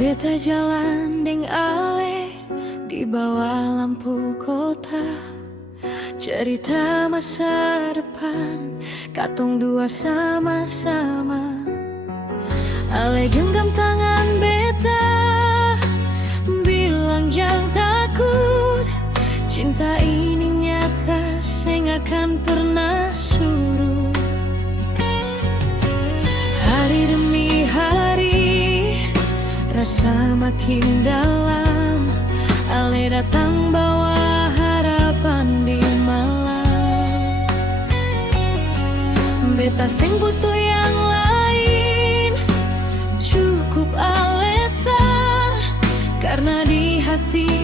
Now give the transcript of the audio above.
Beta jalan deng ale di bawah lampu kota, cerita masa depan katong dua sama-sama. Ale genggam tangan beta, bilang jangan takut, cinta ini nyata, seng akan pernah surut. Hari demi hari rasa makin dalam, ale datang bawa harapan di malam. Beta seng butuh yang lain, cukup ale sah, karena di hati